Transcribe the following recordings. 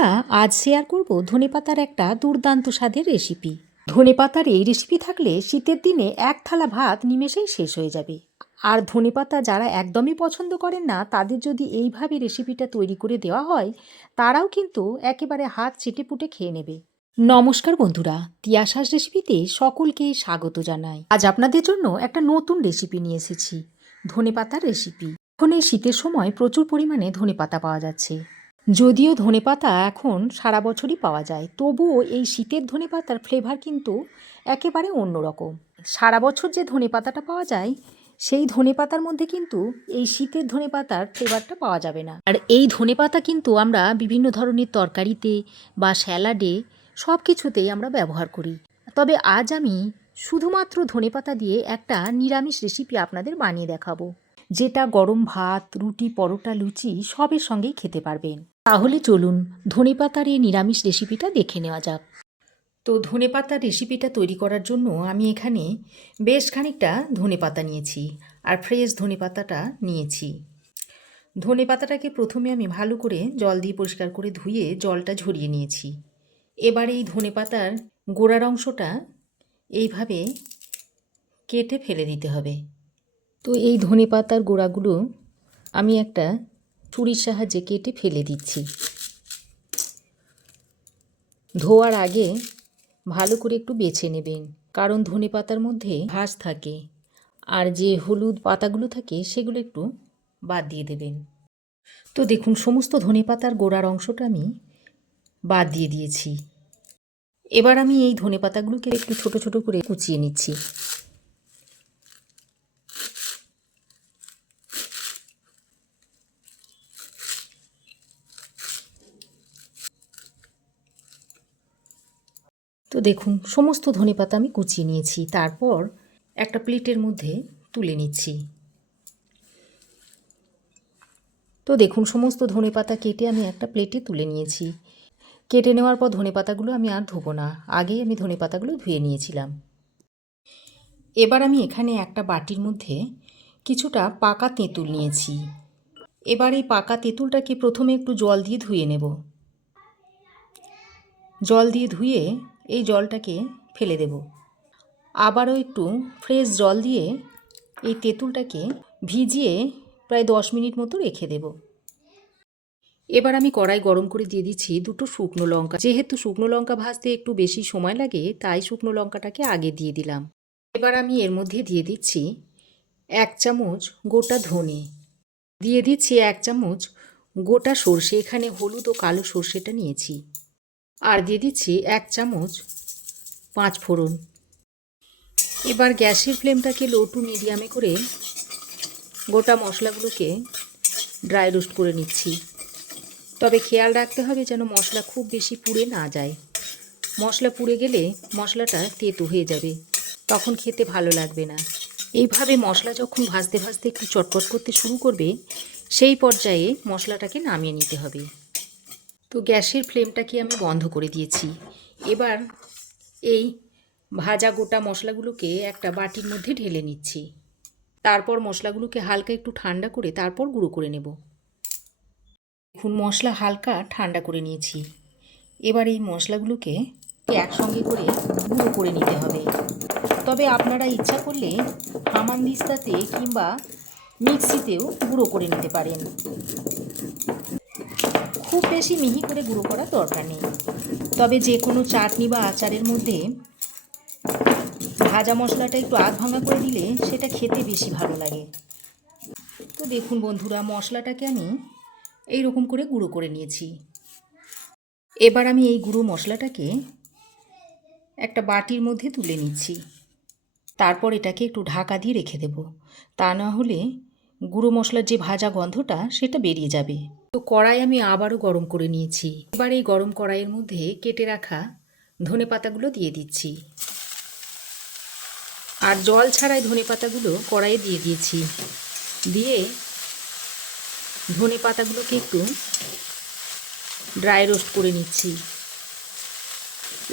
বন্ধুরা, আজ শেয়ার করব ধনেপাতার একটা দুর্দান্ত স্বাদের রেসিপি। ধনেপাতার এই রেসিপি থাকলে শীতের দিনে এক থালা ভাত নিমেষেই শেষ হয়ে যাবে। আর ধনেপাতা যারা একদমই পছন্দ করেন না, তাদের যদি এইভাবে রেসিপিটা তৈরি করে দেওয়া হয়, তারাও কিন্তু একেবারে হাত চেটেপুটে খেয়ে নেবে। নমস্কার বন্ধুরা, তিয়াশাস রেসিপিতে সকলকে স্বাগত জানাই। আজ আপনাদের জন্য একটা নতুন রেসিপি নিয়ে এসেছি, ধনেপাতার রেসিপি। এখন এই শীতের সময় প্রচুর পরিমাণে ধনেপাতা পাওয়া যাচ্ছে। যদিও ধনেপাতা এখন সারা বছরই পাওয়া যায়, তবুও এই শীতের ধনেপাতার ফ্লেভার কিন্তু একেবারে অন্যরকম। সারা বছর যে ধনেপাতাটা পাওয়া যায়, সেই ধনেপাতার মধ্যে কিন্তু এই শীতের ধনেপাতার ফ্লেভারটা পাওয়া যাবে না। আর এই ধনেপাতা কিন্তু আমরা বিভিন্ন ধরনের তরকারিতে বা স্যালাডে সব কিছুতেই আমরা ব্যবহার করি। তবে আজ আমি শুধুমাত্র ধনেপাতা দিয়ে একটা নিরামিষ রেসিপি আপনাদের বানিয়ে দেখাবো, যেটা গরম ভাত, রুটি, পরোটা, লুচি সবের সঙ্গেই খেতে পারবেন। তাহলে চলুন ধনেপাতার এই নিরামিষ রেসিপিটা দেখে নেওয়া যাক। তো ধনেপাতার রেসিপিটা তৈরি করার জন্য আমি এখানে বেশ খানিকটা ধনেপাতা নিয়েছি, আর ফ্রেশ ধনেপাতাটা নিয়েছি। ধনেপাতাটাকে প্রথমে আমি ভালো করে জল দিয়ে পরিষ্কার করে ধুয়ে জলটা ঝরিয়ে নিয়েছি। এবার এই ধনেপাতার গোড়ার অংশটা এইভাবে কেটে ফেলে দিতে হবে। তো এই ধনেপাতার গোড়াগুলো আমি একটা ছুরির সাহায্যে কেটে ফেলে দিচ্ছি। ধোয়ার আগে ভালো করে একটু বেছে নেবেন, কারণ ধনেপাতার মধ্যে ঘাস থাকে, আর যে হলুদ পাতাগুলো থাকে সেগুলো একটু বাদ দিয়ে দেবেন। তো দেখুন, সমস্ত ধনেপাতার গোড়ার অংশটা আমি বাদ দিয়ে দিয়েছি। এবার আমি এই ধনেপাতাগুলোকে একটু ছোট ছোট করে কুচিয়ে নিচ্ছি। তো দেখুন, সমস্ত ধনেপাতা আমি কুচিয়ে নিয়েছি। তারপর একটা প্লেটের মধ্যে তুলে নিচ্ছি। তো দেখুন, সমস্ত ধনেপাতা কেটে আমি একটা প্লেটে তুলে নিয়েছি। কেটে নেওয়ার পর ধনেপাতাগুলো আমি আর ধোবো না, আগেই আমি ধনেপাতাগুলো ধুয়ে নিয়েছিলাম। এবার আমি এখানে একটা বাটির মধ্যে কিছুটা পাকা তেঁতুল নিয়েছি। এবার এই পাকা তেঁতুলটাকে প্রথমে একটু জল দিয়ে ধুয়ে নেব। জল দিয়ে ধুয়ে এই জলটাকে ফেলে দেব। আবারও একটু ফ্রেশ জল দিয়ে এই তেঁতুলটাকে ভিজিয়ে প্রায় 10 মিনিট মতো রেখে দেব। এবার আমি কড়াই গরম করে দিয়ে দিচ্ছি দুটো শুকনো লঙ্কা। যেহেতু শুকনো লঙ্কা ভাজতে একটু বেশি সময় লাগে, তাই শুকনো লঙ্কাটাকে আগে দিয়ে দিলাম। এবার আমি এর মধ্যে দিয়ে দিচ্ছি 1 চামচ গোটা ধনে, দিয়ে দিচ্ছি 1 চামচ গোটা সর্ষে, এখানে হলুদ ও কালো সর্ষেটা নিয়েছি, আর দিয়ে দিচ্ছি 1 চামচ 5 ফোড়ন। এবার গ্যাসের ফ্লেমটাকে লো টু মিডিয়ামে করে গোটা মশলাগুলোকে ড্রাই রোস্ট করে নিচ্ছি। তবে খেয়াল রাখতে হবে যেন মশলা খুব বেশি পুড়ে না যায়। মশলা পুড়ে গেলে মশলাটা তেতো হয়ে যাবে, তখন খেতে ভালো লাগবে না। এইভাবে মশলা যখন ভাজতে ভাজতে একটু চটপট করতে শুরু করবে, সেই পর্যায়ে মশলাটাকে নামিয়ে নিতে হবে। তো গ্যাসের ফ্লেমটাকে আমি বন্ধ করে দিয়েছি। এবার এই ভাজা গোটা মশলাগুলোকে একটা বাটির মধ্যে ঢেলে নিচ্ছি। তারপর মশলাগুলোকে হালকা একটু ঠান্ডা করে তারপর গুঁড়ো করে নেব। এখন মশলা হালকা ঠান্ডা করে নিয়েছি। এবার এই মশলাগুলোকে একসঙ্গে করে গুঁড়ো করে নিতে হবে। তবে আপনারা ইচ্ছা করলে হামানদিস্তাতে কিংবা মিক্সিতেও গুঁড়ো করে নিতে পারেন। খুব বেশি মিহি করে গুঁড়ো করার দরকার নেই। তবে যে কোনো চাটনি বা আচারের মধ্যে ভাজা মশলাটা একটু আধ ভাঙা করে দিলে সেটা খেতে বেশি ভালো লাগে। তো দেখুন বন্ধুরা, মশলাটাকে আমি এই রকম করে গুঁড়ো করে নিয়েছি। এবার আমি এই গুঁড়ো মশলাটাকে একটা বাটির মধ্যে তুলে নিচ্ছি। তারপর এটাকে একটু ঢাকা দিয়ে রেখে দেব, তা না হলে গুঁড়ো মশলার যে ভাজা গন্ধটা সেটা বেরিয়ে যাবে। তো কড়াই আমি আবারও গরম করে নিয়েছি। এবার এই গরম কড়াইয়ের মধ্যে কেটে রাখা ধনেপাতাগুলো দিয়ে দিচ্ছি, আর জল ছাড়াই ধনেপাতাগুলো কড়াইয়ে দিয়ে দিয়েছি। দিয়ে ধনেপাতাগুলোকে একটু ড্রাই রোস্ট করে নিচ্ছি।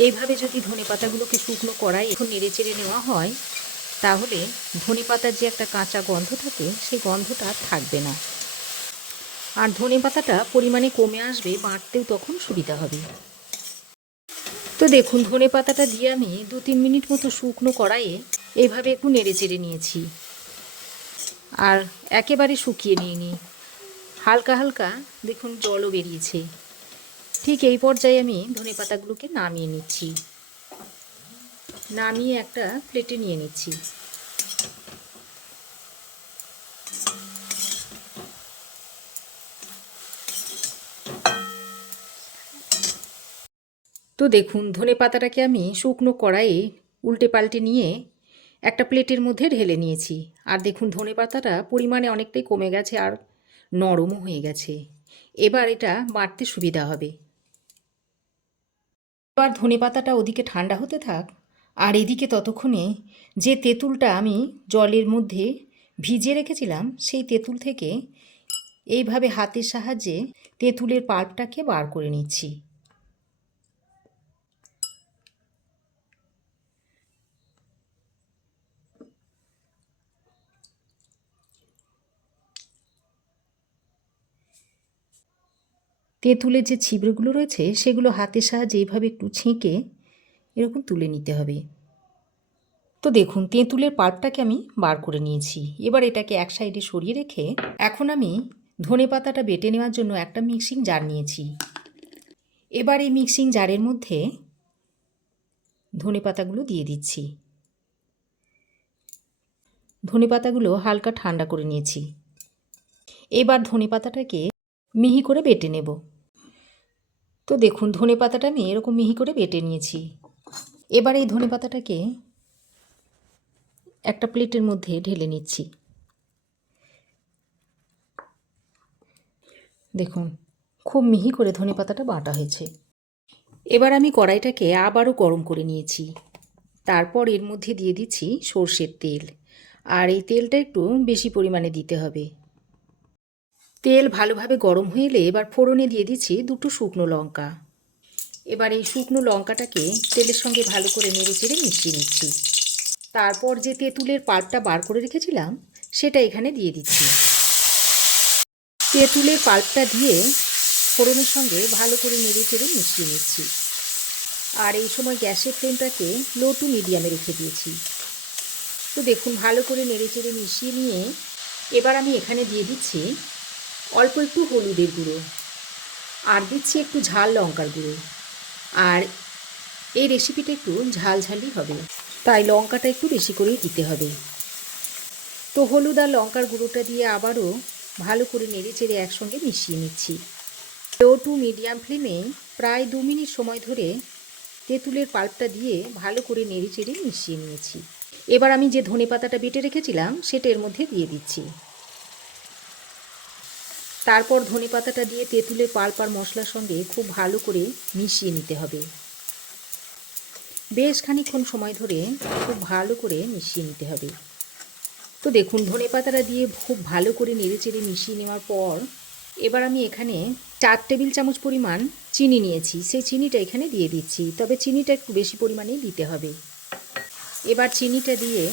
এইভাবে যদি ধনেপাতাগুলোকে শুকনো কড়াই এখন নেড়ে চেড়ে নেওয়া হয়, তাহলে ধনেপাতার যে একটা কাঁচা গন্ধ থাকে সেই গন্ধটা আর থাকবে না। আর ধনেপাতাটা পরিমাণে কমে আসবে, বাটতেও তখন সুবিধা হবে। তো দেখুন ধনেপাতাটা দিয়ে আমি 2-3 মিনিট মতো শুকনো কড়াইয়ে এইভাবে একটু নেড়ে চেড়ে নিয়েছি, আর একেবারে শুকিয়ে নিইনি, হালকা হালকা দেখুন জলও বেরিয়েছে। ঠিক এই পর্যায়ে আমি ধনেপাতাগুলোকে নামিয়ে নিচ্ছি, নামিয়ে একটা প্লেটে নিয়ে নিচ্ছি। তো দেখুন ধনেপাতাটাকে আমি শুকনো কড়াইয়ে উল্টে পাল্টে নিয়ে একটা প্লেটের মধ্যে ঢেলে নিয়েছি। আর দেখুন ধনেপাতাটা পরিমাণে অনেকটাই কমে গেছে আর নরমও হয়ে গেছে। এবার এটা বাটতে সুবিধা হবে। এবার ধনেপাতাটা ওদিকে ঠান্ডা হতে থাক, আর এদিকে ততক্ষণে যে তেঁতুলটা আমি জলের মধ্যে ভিজিয়ে রেখেছিলাম সেই তেঁতুল থেকে এইভাবে হাতের সাহায্যে তেঁতুলের পাল্পটাকে বার করে নিচ্ছি। তেঁতুলের যে ছিবড়েগুলো রয়েছে সেগুলো হাতের সাহায্যে এইভাবে একটু ছেঁকে এরকম তুলে নিতে হবে। তো দেখুন তেঁতুলের পাল্পটাকে আমি বার করে নিয়েছি। এবার এটাকে এক সাইডে সরিয়ে রেখে এখন আমি ধনেপাতাটা বেটে নেওয়ার জন্য একটা মিক্সিং জার নিয়েছি। এবার এই মিক্সিং জারের মধ্যে ধনেপাতাগুলো দিয়ে দিচ্ছি। ধনেপাতাগুলো হালকা ঠান্ডা করে নিয়েছি। এবার ধনেপাতাটাকে মিহি করে বেটে নেব। তো দেখুন ধনেপাতাটা আমি এরকম মিহি করে বেটে নিয়েছি। এবার এই ধনেপাতাটাকে একটা প্লেটের মধ্যে ঢেলে নিচ্ছি। দেখুন খুব মিহি করে ধনেপাতাটা বাটা হয়েছে। এবার আমি কড়াইটাকে আবারও গরম করে নিয়েছি। তারপর এর মধ্যে দিয়ে দিচ্ছি সর্ষের তেল, আর এই তেলটা একটু বেশি পরিমাণে দিতে হবে। তেল ভালোভাবে গরম হয়ে এলে এবার ফোড়নে দিয়ে দিচ্ছি 2টো শুকনো লঙ্কা। এবার এই শুকনো লঙ্কাটাকে তেলের সঙ্গে ভালো করে নেড়ে চেড়ে মিশিয়ে নিচ্ছি। তারপর যে তেঁতুলের পাল্পটা বার করে রেখেছিলাম সেটা এখানে দিয়ে দিচ্ছি। তেঁতুলের পাল্পটা দিয়ে ফোড়নের সঙ্গে ভালো করে নেড়ে চেড়ে মিশিয়ে নিচ্ছি। আর এই সময় গ্যাসের ফ্লেমটাকে লো টু মিডিয়ামে রেখে দিয়েছি। তো দেখুন ভালো করে নেড়ে চেড়ে মিশিয়ে নিয়ে এবার আমি এখানে দিয়ে দিচ্ছি অল্প একটু হলুদের গুঁড়ো, আর দিচ্ছি একটু ঝাল লঙ্কার গুঁড়ো। আর এই রেসিপিটা একটু ঝালঝালি হবে, তাই লঙ্কাটা একটু বেশি করেই দিতে হবে। তো হলুদ আর লঙ্কার গুঁড়োটা দিয়ে আবারও ভালো করে নেড়ে চেড়ে একসঙ্গে মিশিয়ে নিচ্ছি। লো টু মিডিয়াম ফ্লেমে প্রায় 2 মিনিট সময় ধরে তেঁতুলের পাল্পটা দিয়ে ভালো করে নেড়ে চেড়ে মিশিয়ে নিয়েছি। এবার আমি যে ধনেপাতাটা বেটে রেখেছিলাম সেটা এর মধ্যে দিয়ে দিচ্ছি। তারপর ধনেপাতাটা দিয়ে তেঁতুলের পাল্প আর মশলার সঙ্গে খুব ভালো করে মিশিয়ে নিতে হবে। বেশ খানিকক্ষণ সময় ধরে খুব ভালো করে মিশিয়ে নিতে হবে। তো দেখুন ধনেপাতাটা দিয়ে খুব ভালো করে নেড়ে চেড়ে মিশিয়ে নেওয়ার পর এবার আমি এখানে 4 টেবিল চামচ পরিমাণ চিনি নিয়েছি, সেই চিনিটা এখানে দিয়ে দিচ্ছি। তবে চিনিটা একটু বেশি পরিমাণেই দিতে হবে। এবার চিনিটা দিয়ে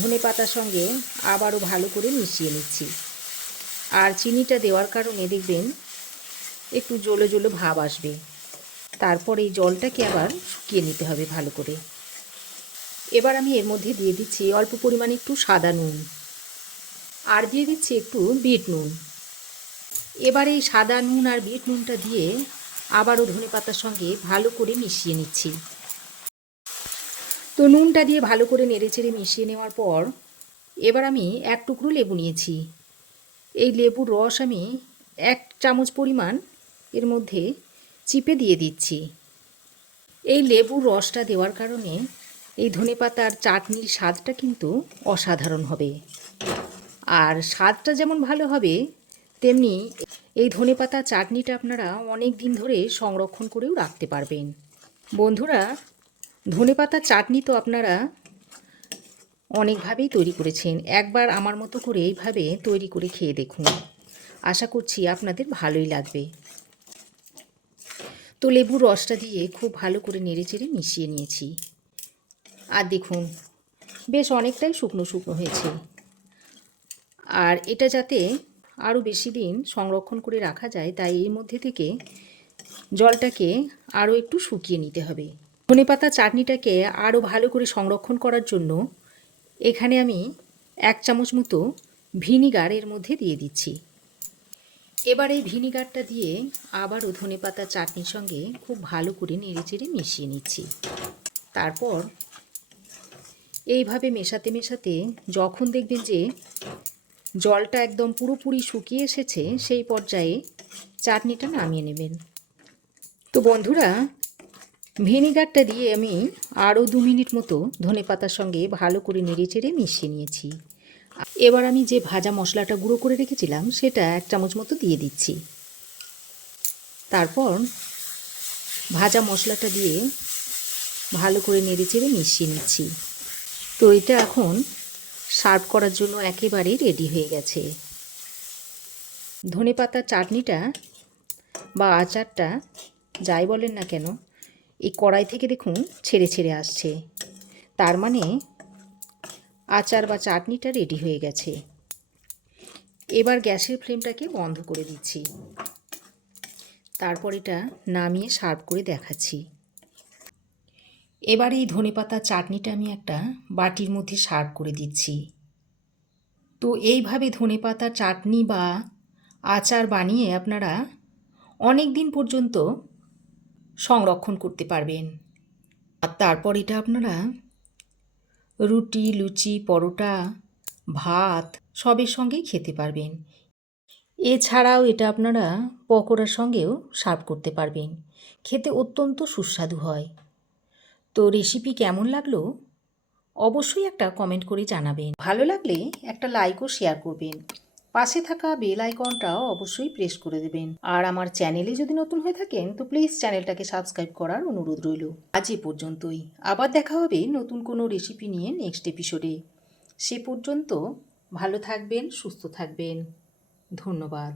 ধনেপাতার সঙ্গে আবারও ভালো করে মিশিয়ে নিচ্ছি। আর চিনিটা দেওয়ার কারণে দেখবেন একটু জ্বলো জ্বলো ভাব আসবে। তারপর এই জলটাকে আবার শুকিয়ে নিতে হবে ভালো করে। এবার আমি এর মধ্যে দিয়ে দিচ্ছি অল্প পরিমাণে একটু সাদা নুন, আর দিয়ে দিচ্ছি একটু বিট নুন। এবার এই সাদা নুন আর বিট নুনটা দিয়ে আবারও ধনেপাতার সঙ্গে ভালো করে মিশিয়ে নিচ্ছি। তো নুনটা দিয়ে ভালো করে নেড়েচেড়ে মিশিয়ে নেওয়ার পর এবার আমি 1 টুকরো লেবু নিয়েছি। এই লেবুর রস আমি 1 চামচ পরিমাণ এর মধ্যে চিপে দিয়ে দিচ্ছি। এই লেবুর রসটা দেওয়ার কারণে এই ধনেপাতার চাটনির স্বাদটা কিন্তু অসাধারণ হবে। আর স্বাদটা যেমন ভালো হবে তেমনি এই ধনেপাতা চাটনিটা আপনারা অনেক দিন ধরে সংরক্ষণ করেও রাখতে পারবেন। বন্ধুরা ধনেপাতার চাটনি তো আপনারা অনেকভাবেই তৈরি করেছেন, একবার আমার মতো করে এইভাবে তৈরি করে খেয়ে দেখুন, আশা করছি আপনাদের ভালোই লাগবে। তো লেবুর রসটা দিয়ে খুব ভালো করে নেড়েচেড়ে মিশিয়ে নিয়েছি। আর দেখুন বেশ অনেকটাই শুকনো শুকনো হয়েছে। আর এটা যাতে আরও বেশি দিন সংরক্ষণ করে রাখা যায়, তাই এর মধ্যে থেকে জলটাকে আরও একটু শুকিয়ে নিতে হবে। ধনেপাতা চাটনিটাকে আরও ভালো করে সংরক্ষণ করার জন্য এখানে আমি 1 চামচ মতো ভিনিগার এর মধ্যে দিয়ে দিচ্ছি। এবার এই ভিনিগারটা দিয়ে আবারও ধনেপাতা চাটনির সঙ্গে খুব ভালো করে নেড়েচেড়ে মিশিয়ে নিচ্ছি। তারপর এইভাবে মেশাতে মেশাতে যখন দেখবেন যে জলটা একদম পুরোপুরি শুকিয়ে এসেছে, সেই পর্যায়ে চাটনিটা নামিয়ে নেবেন। তো বন্ধুরা, ভিনিগারটা দিয়ে আমি আরও 2 মিনিট মতো ধনেপাতার সঙ্গে ভালো করে নেড়েচেড়ে মিশিয়ে নিয়েছি। এবার আমি যে ভাজা মশলাটা গুঁড়ো করে রেখেছিলাম সেটা 1 চামচ মতো দিয়ে দিচ্ছি। তারপর ভাজা মশলাটা দিয়ে ভালো করে নেড়েচেড়ে মিশিয়ে নিচ্ছি। তো এটা এখন সার্ভ করার জন্য একেবারে রেডি হয়ে গেছে। ধনেপাতার চাটনিটা বা আচারটা যাই বলেন না কেন, এই কড়াই থেকে দেখুন ছেড়ে ছেড়ে আসছে, তার মানে আচার বা চাটনিটা রেডি হয়ে গেছে। এবার গ্যাসের ফ্লেমটাকে বন্ধ করে দিচ্ছি। তারপর এটা নামিয়ে সার্ভ করে দেখাচ্ছি। এবার এই ধনেপাতার চাটনিটা আমি একটা বাটির মধ্যে সার্ভ করে দিচ্ছি। তো এইভাবে ধনেপাতার চাটনি বা আচার বানিয়ে আপনারা অনেক দিন পর্যন্ত সংরক্ষণ করতে পারবেন। আর তারপর এটা আপনারা রুটি, লুচি, পরোটা, ভাত সবের সঙ্গেই খেতে পারবেন। এছাড়াও এটা আপনারা পকোড়ার সঙ্গেও সার্ভ করতে পারবেন। খেতে অত্যন্ত সুস্বাদু হয়। তো রেসিপি কেমন লাগলো অবশ্যই একটা কমেন্ট করে জানাবেন। ভালো লাগলে একটা লাইক ও শেয়ার করবেন। পাশে থাকা বেল আইকনটাও অবশ্যই প্রেস করে দেবেন। আর আমার চ্যানেলে যদি নতুন হয়ে থাকেন তো প্লিজ চ্যানেলটাকে সাবস্ক্রাইব করার অনুরোধ রইল। আজ এ পর্যন্তই। আবার দেখা হবে নতুন কোনো রেসিপি নিয়ে নেক্সট এপিসোডে। সে পর্যন্ত ভালো থাকবেন, সুস্থ থাকবেন। ধন্যবাদ।